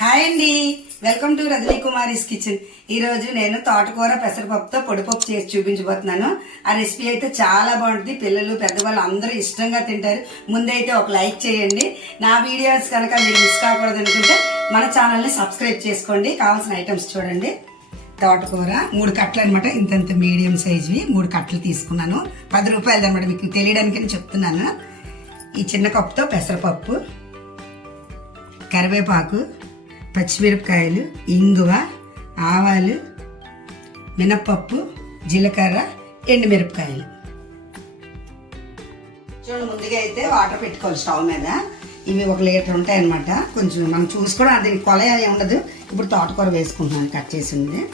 Hi అండి. Welcome to Rajani Kumari's kitchen. ఈ రోజు నేను తోటకూర పెసరపప్పుతో పొడిపప్పు చేసి చూపించబోతున్నాను. ఆ రెసిపీ అయితే చాలా బాగుంటుంది. పిల్లలు పెద్దవాళ్ళు అందరూ ఇష్టంగా తింటారు. ముందైతే ఒక లైక్ చేయండి. నా వీడియోస్ కనుక మీరు మిస్ కాకూడదు అనుకుంటే మన ఛానల్ని సబ్స్క్రైబ్ చేసుకోండి. కావాల్సిన ఐటమ్స్ చూడండి. తోటకూర మూడు కట్టలు అనమాట ఇంతంత మీడియం సైజువి మూడు కట్టలు తీసుకున్నాను. పది రూపాయలు అనమాట మీకు తెలియడానికి చెప్తున్నాను. ఈ చిన్న కప్పుతో పెసరపప్పు కరివేపాకు పచ్చిమిరపకాయలు ఇంగువ ఆవాలు మినప్పప్పు జీలకర్ర ఎండుమిరపకాయలు. చూడండి ముందుగా అయితే వాటర్ పెట్టుకోవాలి స్టవ్ మీద. ఇవి ఒక లీటర్ ఉంటాయన్నమాట. కొంచెం మనం చూసుకోవడం అది కొల ఉండదు. ఇప్పుడు తోటకూర వేసుకుంటున్నాను కట్ చేసింది.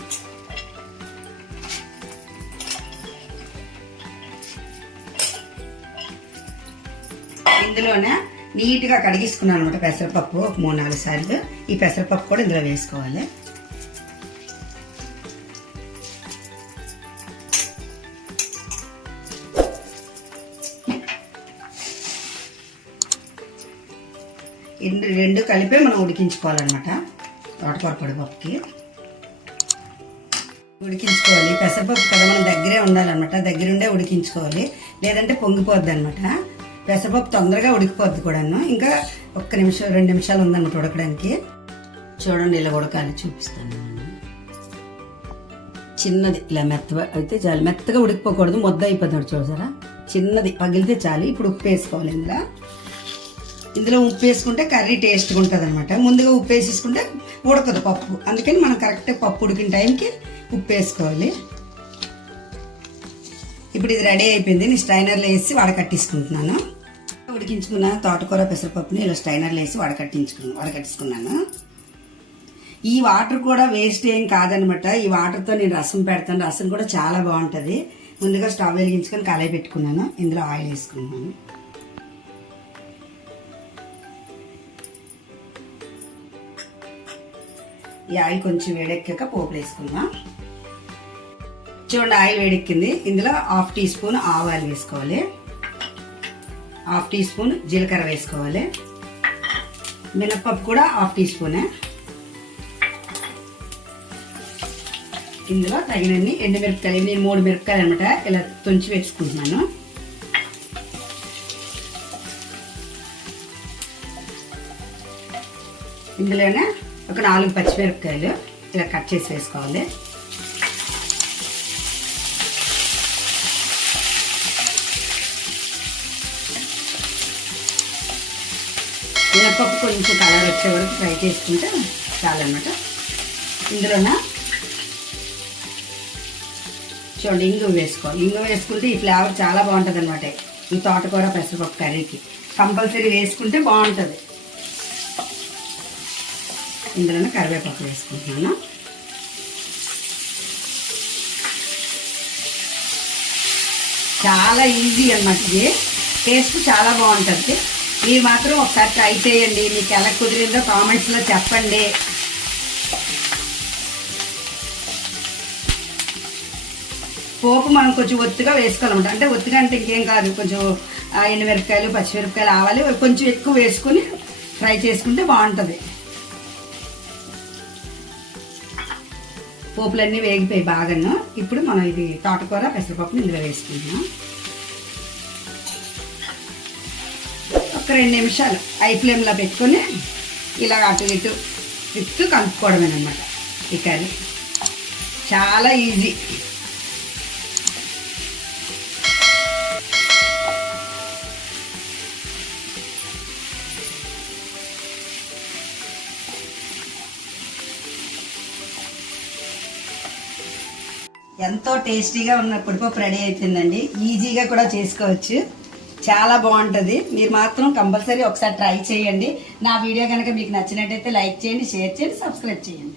ఇందులోనే నీట్గా కడిగిసుకున్నాను అనమాట పెసరపప్పు ఒక మూడు నాలుగు సార్లు. ఈ పెసరపప్పు కూడా ఇందులో వేసుకోవాలి. రెండు రెండు కలిపే మనం ఉడికించుకోవాలన్నమాట. తోటకూర పొడిపప్పుకి. ఉడికించుకోవాలి. పెసరపప్పు కదా మనం దగ్గరే ఉండాలన్నమాట. దగ్గరుండే ఉడికించుకోవాలి. లేదంటే పొంగిపోద్ది అనమాట పెసరపప్పు తొందరగా ఉడికిపోద్ది కూడాను. ఇంకా ఒక్క నిమిషం రెండు నిమిషాలు ఉందన్నమాట ఉడకడానికి. చూడండి ఇలా ఉడకాలి చూపిస్తాను చిన్నది ఇలా మెత్తగా అయితే చాలు. మెత్తగా ఉడికిపోకూడదు ముద్ద అయిపోతుంది చూసారా? చిన్నది పగిలితే చాలు. ఇప్పుడు ఉప్పు వేసుకోవాలి ఇందులో. ఇందులో ఉప్పు వేసుకుంటే కర్రీ టేస్ట్గా ఉంటుంది అనమాట ముందుగా ఉప్పు వేసేసుకుంటే ఉడకదు పప్పు. అందుకని మనం కరెక్ట్ పప్పు ఉడికిన టైంకి ఉప్పు వేసుకోవాలి. ఇప్పుడు ఇది రెడీ అయిపోయింది. నేను స్ట్రైనర్లో వేసి వడకట్టించుకుంటున్నాను ఉడికించుకున్న తోటకూర పెసరపప్పుని ఇలా స్టైనర్లు వేసి వడకట్టించుకున్నాను వడకట్టించుకున్నాను. ఈ వాటర్ కూడా వేస్ట్ ఏం కాదనమాట. ఈ వాటర్తో నేను రసం పెడతాను. రసం కూడా చాలా బాగుంటుంది. ముందుగా స్టవ్ వెలిగించుకొని కళాయి పెట్టుకున్నాను. ఇందులో ఆయిల్ వేసుకున్నాను ఈ ఆయిల్ కొంచెం వేడెక్కాక పోపులు వేసుకుందాం. చూడండి ఆయిల్ వేడెక్కింది. ఇందులో హాఫ్ టీ స్పూన్ ఆవాలు వేసుకోవాలి. హాఫ్ టీ స్పూన్ జీలకర్ర వేసుకోవాలి. మినప్పప్పు కూడా హాఫ్ టీ స్పూనే. ఇందులో తగినన్ని ఎండుమిరపకాయలు నేను మూడు మిరపకాయలు అనమాట ఇలా తుంచి వేసుకుంటున్నాను. ఇందులోనే ఒక నాలుగు పచ్చిమిరపకాయలు ఇలా కట్ చేసి వేసుకోవాలి. మినపప్పు కొంచెం కలర్ వచ్చే వరకు ఫ్రై చేసుకుంటే చాలన్నమాట. ఇందులోన చూడండి ఇంగు వేసుకో ఇంగు వేసుకుంటే ఈ ఫ్లేవర్ చాలా బాగుంటుంది అనమాట ఈ తోటకూర పెసరపప్పు కర్రీకి. కంపల్సరీ వేసుకుంటే బాగుంటుంది. ఇందులోనే కరివేపాకు వేసుకుంటున్నాను. చాలా ఈజీ అన్నమాట ఇది. టేస్ట్ చాలా బాగుంటుంది. మీరు మాత్రం ఒకసారి ట్రై చేయండి. మీకు ఎలా కుదిరిందో కామెంట్స్లో చెప్పండి. పోపు మనం కొంచెం ఒత్తుగా వేసుకోవాలన్నమాట. అంటే ఒత్తుగా అంటే ఇంకేం కాదు. కొంచెం ఎండుమిరపకాయలు పచ్చిమిరపకాయలు ఆవాలి కొంచెం ఎక్కువ వేసుకుని ఫ్రై చేసుకుంటే బాగుంటుంది. పోపులన్నీ వేగిపోయి బాగాను ఇప్పుడు మనం ఇది తోటకూర పెసరపప్పుని ఇందులో వేసుకుంటున్నాం ఒక రెండు నిమిషాలు ఐ ఫ్లేమ్లో పెట్టుకొని ఇలా అటు ఇటు తిప్పుతూ కలుపుకోవడమేనమాట. ఈ కర్రీ చాలా ఈజీ. ఎంతో టేస్టీగా ఉన్న పొడిపప్పు రెడీ అయిపోయిందండి. ఈజీగా కూడా చేసుకోవచ్చు. చాలా బాగుంటుంది. మీరు మాత్రం కంపల్సరీ ఒకసారి ట్రై చేయండి. నా వీడియో కనుక మీకు నచ్చినట్టయితే లైక్ చేయండి షేర్ చేయండి సబ్స్క్రైబ్ చేయండి.